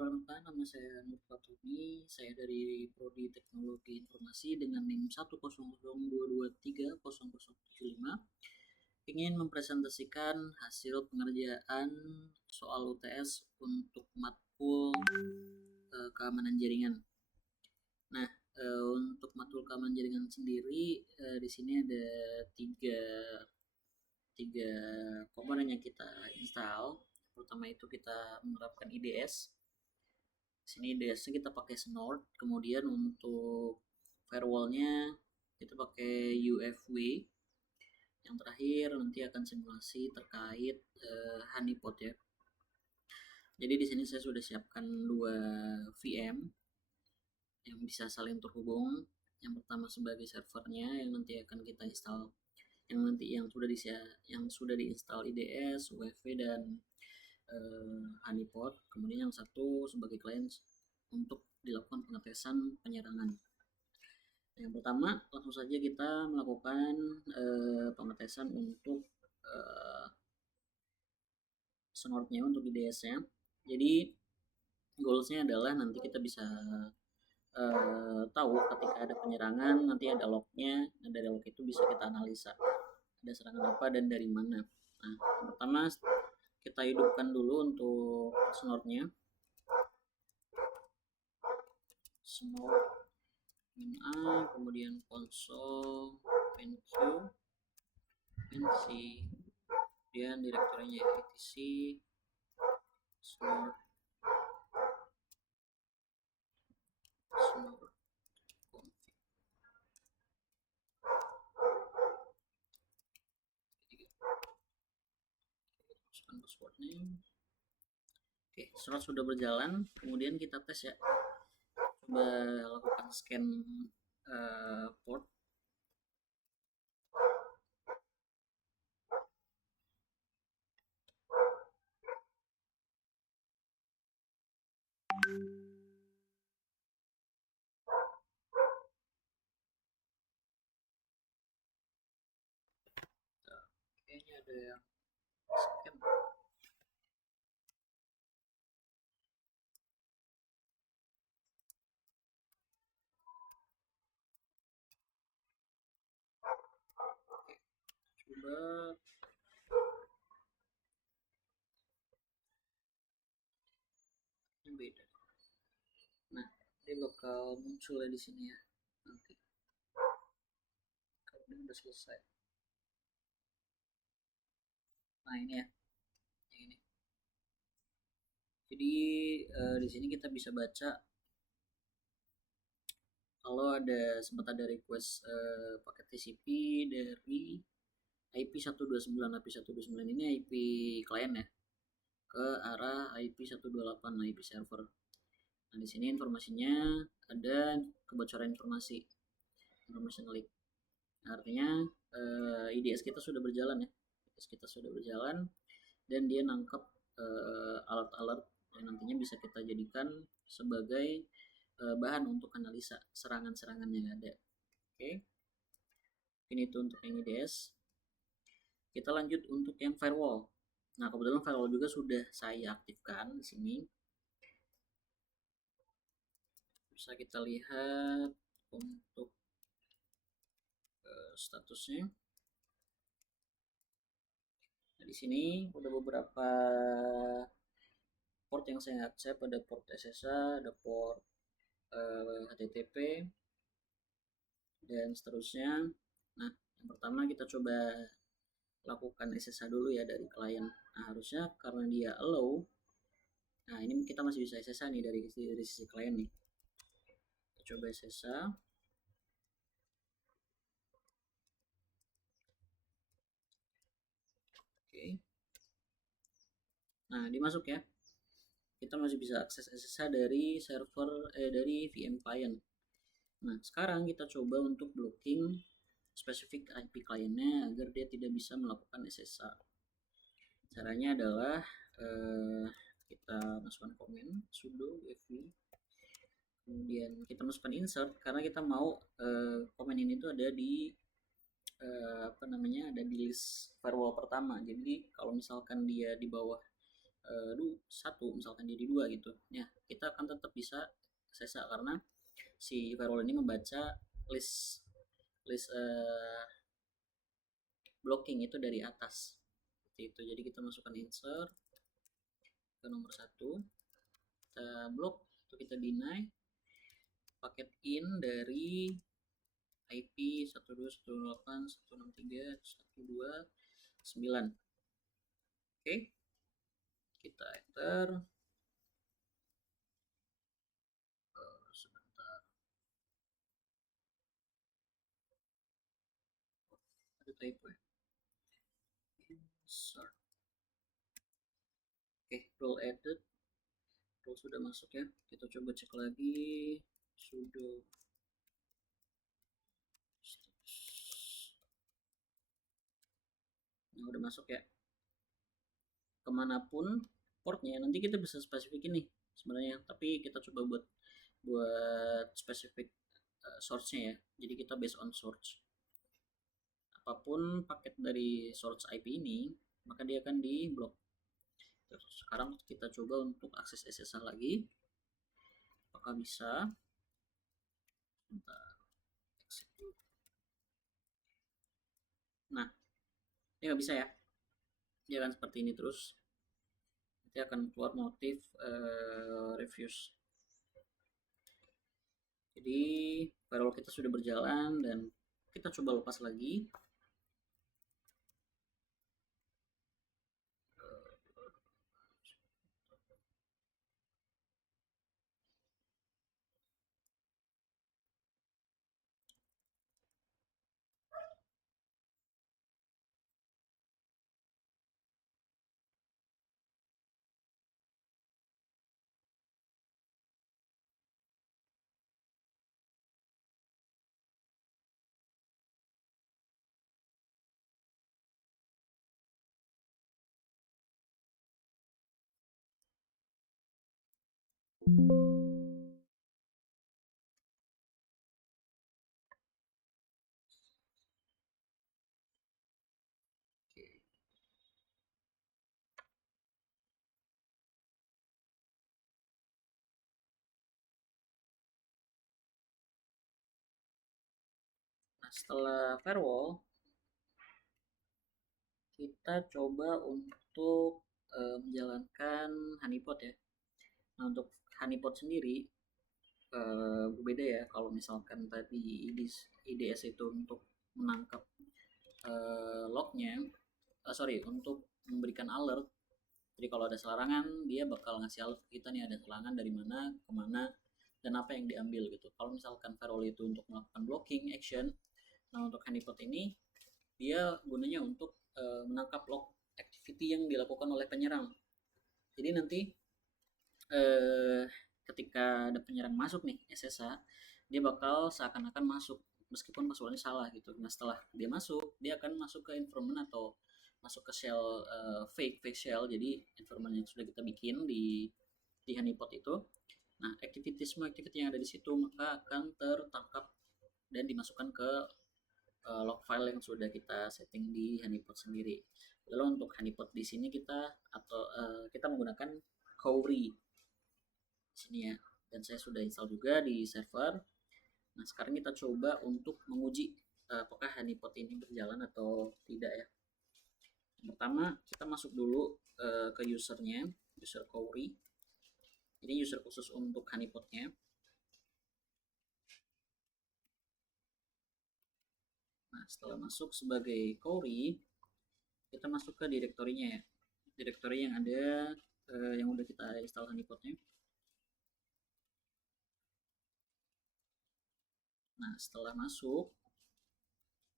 Perkenalkan, nama saya Nur Fatumi. Saya dari Prodi Teknologi Informasi dengan NIM 10022300075. Ingin mempresentasikan hasil pengerjaan soal UTS untuk matkul keamanan jaringan. Nah, untuk matkul keamanan jaringan sendiri di sini ada tiga komponen yang kita install. Pertama itu kita menerapkan IDS. Di sini IDS-nya kita pakai Snort. Kemudian untuk firewall-nya kita pakai UFW. Yang terakhir nanti akan simulasi terkait honeypot ya. Jadi di sini saya sudah siapkan 2 VM yang bisa saling terhubung. Yang pertama sebagai servernya yang nanti akan kita install, yang sudah diinstal IDS, UFW dan honeypot. Kemudian yang satu sebagai klien untuk dilakukan pengetesan penyerangan. Yang pertama langsung saja kita melakukan pengetesan untuk Snortnya untuk IDS-nya. Jadi goalsnya adalah nanti kita bisa tahu ketika ada penyerangan, nanti ada lognya. Nah, dari log itu bisa kita analisa ada serangan apa dan dari mana. Nah, pertama kita hidupkan dulu untuk Snortnya. Snort min A, kemudian console min Q min C, kemudian direktorinya etc snort config. Masukkan passwordnya. Oke, snort sudah berjalan. Kemudian kita tes ya. Coba lakukan scan port. Kayaknya ada yang scan. Coba ini beda. Nah, dia bakal muncul di sini ya nanti kalau dia udah selesai. Nah, ini ya. Ini. Jadi di sini kita bisa baca kalau sempat ada request paket TCP dari IP 129. IP 129 ini IP klien ya, ke arah IP 128 IP server. Nah, di sini informasinya ada kebocoran information leak. Artinya IDS kita sudah berjalan ya. IDS kita sudah berjalan dan dia nangkep alert-alert yang nantinya bisa kita jadikan sebagai bahan untuk analisa serangan-serangan yang ada. Oke. Ini itu untuk yang IDS. Kita lanjut untuk yang firewall. Nah, kebetulan firewall juga sudah saya aktifkan di sini. Bisa kita lihat untuk statusnya. Nah, di sini udah beberapa port yang saya accept, ada port SSH, ada port HTTP dan seterusnya. Nah, yang pertama kita coba lakukan SSH dulu ya dari klien. Nah, harusnya karena dia allow. Nah, ini kita masih bisa SSH nih dari sisi klien nih. Kita coba SSH. Oke. Nah, dimasuk ya. Kita masih bisa akses SSH dari server dari VM client. Nah, sekarang kita coba untuk blocking spesifik IP kliennya agar dia tidak bisa melakukan SSH. Caranya adalah kita masukkan komen sudo fv, kemudian kita masukkan insert karena kita mau komen ini tuh ada di ada di list firewall pertama. Jadi kalau misalkan dia di bawah 1 misalkan jadi 2 gitu ya, kita akan tetap bisa sesa karena si firewall ini membaca list list blocking itu dari atas seperti itu. Jadi kita masukkan insert ke nomor 1, kita blok atau kita deny paket in dari IP 192.168.163.129. Oke, kita enter. Sebentar, ada typo ya. Insert. Oke, role added, role sudah masuk ya. Kita coba cek lagi sudo yang udah masuk ya. Kemanapun portnya nanti kita bisa spesifikin nih sebenarnya, tapi kita coba buat spesifik source-nya ya. Jadi kita based on source. Apapun paket dari source IP ini, maka dia akan di blok. Terus sekarang kita coba untuk akses SSH lagi. Apakah bisa? Nah, ini nggak bisa ya. Dia akan seperti ini terus. Nanti akan keluar notif refuse. Jadi firewall kita sudah berjalan dan kita coba lepas lagi. Nah, setelah firewall, kita coba untuk menjalankan honeypot ya. Nah, untuk honeypot sendiri berbeda ya. Kalau misalkan tadi IDS itu untuk menangkap lognya, untuk memberikan alert. Jadi kalau ada selarangan, dia bakal ngasih alert kita nih ada serangan dari mana, kemana, dan apa yang diambil gitu. Kalau misalkan firewall itu untuk melakukan blocking action, nah untuk honeypot ini dia gunanya untuk menangkap log activity yang dilakukan oleh penyerang. Jadi nanti ketika ada penyerang masuk nih SSH, dia bakal seakan-akan masuk meskipun passwordnya salah gitu. Nah setelah dia masuk, dia akan masuk ke environment atau masuk ke shell fake shell. Jadi environment yang sudah kita bikin di honeypot itu. Nah semua activity yang ada di situ maka akan tertangkap dan dimasukkan ke log file yang sudah kita setting di honeypot sendiri. Lalu untuk honeypot di sini kita menggunakan Cowry sini ya, dan saya sudah install juga di server. Nah sekarang kita coba untuk menguji apakah honeypot ini berjalan atau tidak ya. Yang pertama kita masuk dulu ke usernya, user Cowry. Ini user khusus untuk honeypotnya. Nah setelah masuk sebagai Cowry, kita masuk ke direktorinya ya, direktori yang ada yang udah kita install honeypotnya. Nah setelah masuk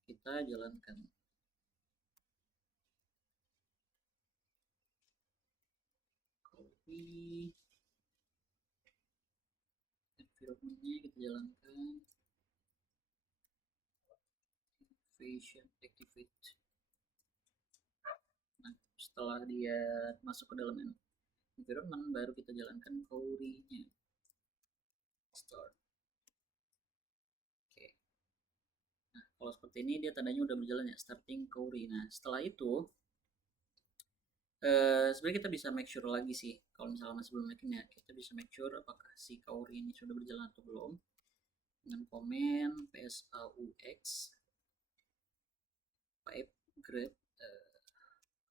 kita jalankan copy environment-nya, kita jalankan invasion activate. Nah setelah dia masuk ke dalam environment baru kita jalankan Cowry-nya. Start. Oke. Nah kalau seperti ini dia tandanya udah berjalan ya, starting Cowry. Nah setelah itu Sebenarnya kita bisa make sure lagi sih kalau misalnya masih belum yakin ya, kita bisa make sure apakah si Kauri ini sudah berjalan atau belum dengan komen PSAUX pipe grade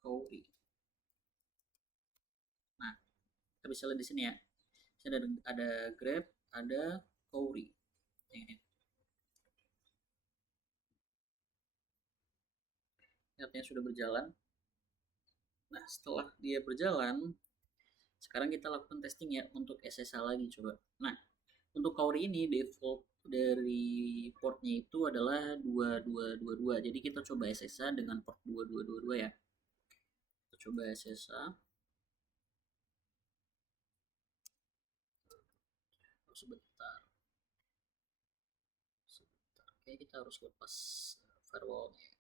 Kauri. Nah, kita bisa lihat di sini ya. Sini ada grab, ada Kauri. Ini artinya sudah berjalan. Nah, setelah dia berjalan, sekarang kita lakukan testing ya untuk SSH lagi coba. Nah, untuk Kauri ini default dari portnya itu adalah 2222. Jadi kita coba SSH dengan port 2222 ya. Kita coba SSH. Sebentar. Oke, kita harus lepas firewallnya.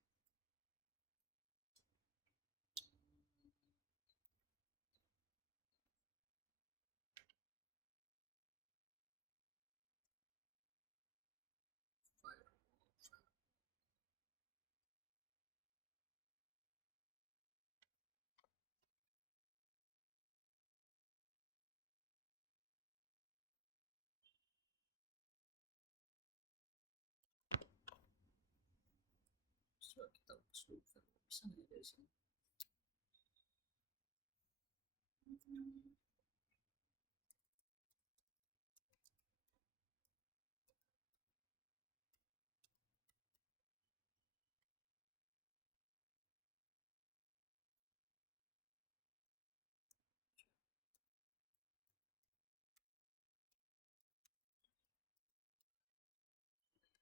Coba kita lepas dulu firewall. Bisa nggak dari sini?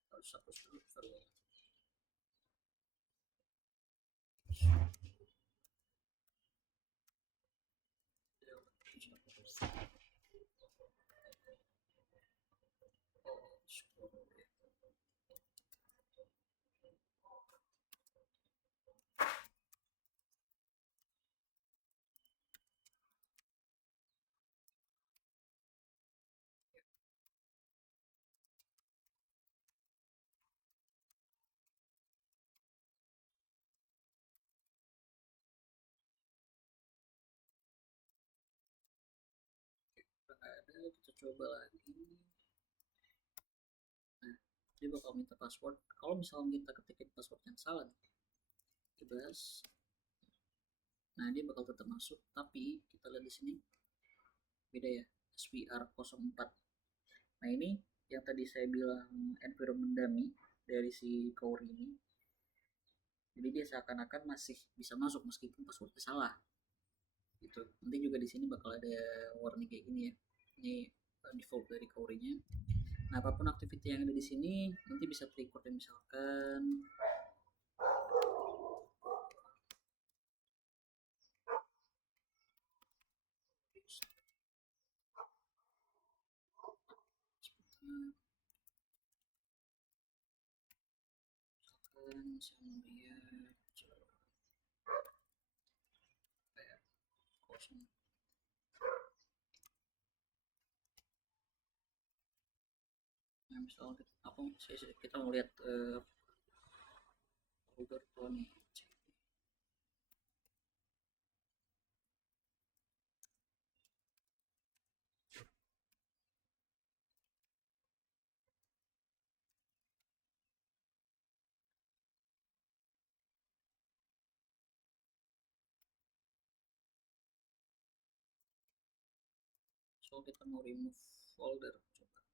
Harus hapus dulu firewall. Ada, kita coba lagi. Nah, dia bakal minta password. Kalau misalnya kita ketikin password yang salah, bebas. Nah, dia bakal tetap masuk, tapi kita lihat di sini beda ya, SWR04. Nah, ini yang tadi saya bilang environment dummy dari si core ini. Jadi dia seakan-akan masih bisa masuk meskipun passwordnya salah. Gitu. Nanti juga di sini bakal ada warning kayak gini ya. Ini default dari core-nya. Nah, apapun activity yang ada di sini nanti bisa record ya, misalkan saya lihat kosong. Nah, misalnya apa kita mau lihat folder nih. So kita mau remove folder, coba.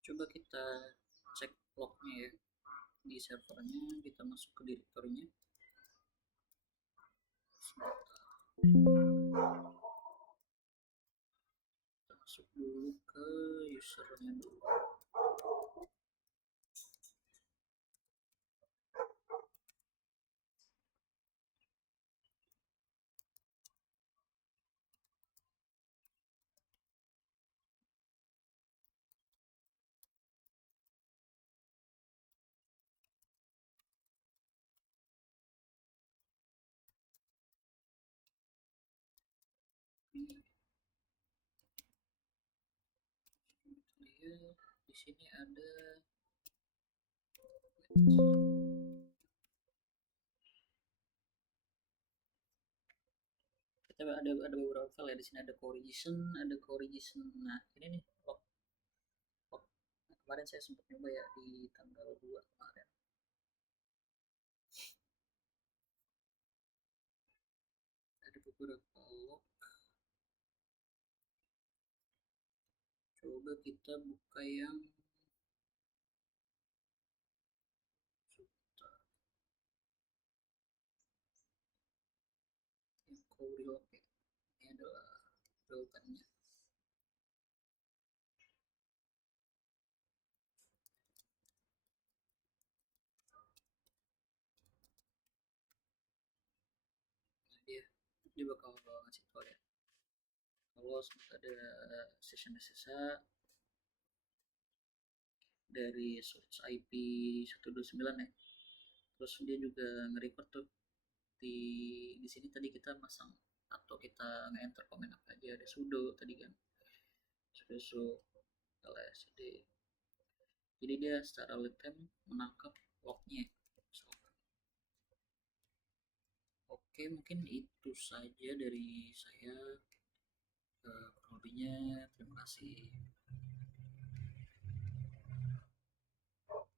Coba kita cek lognya ya di servernya, kita masuk ke direktorinya. Kita masuk dulu ke usernya dulu. sini ada kita ada beberapa file ya. Di sini ada corrigation. Nah ini nih log. Nah, kemarin saya sempat nyoba ya di tanggal 2 kemarin. Ada beberapa log. Coba kita buka yang query log ya. Ini adalah build-nya. Nah, dia bakal ngasih tau ya kalau ada sisa-sisa dari source IP 129 ya. Terus dia juga nge-record tuh di sini tadi kita masang atau kita nge-enter komen apa aja, ada sudo tadi kan, sudo lsd. Jadi dia secara real time menangkap lognya. Oke, mungkin itu saja dari saya. Kurang lebihnya terima kasih.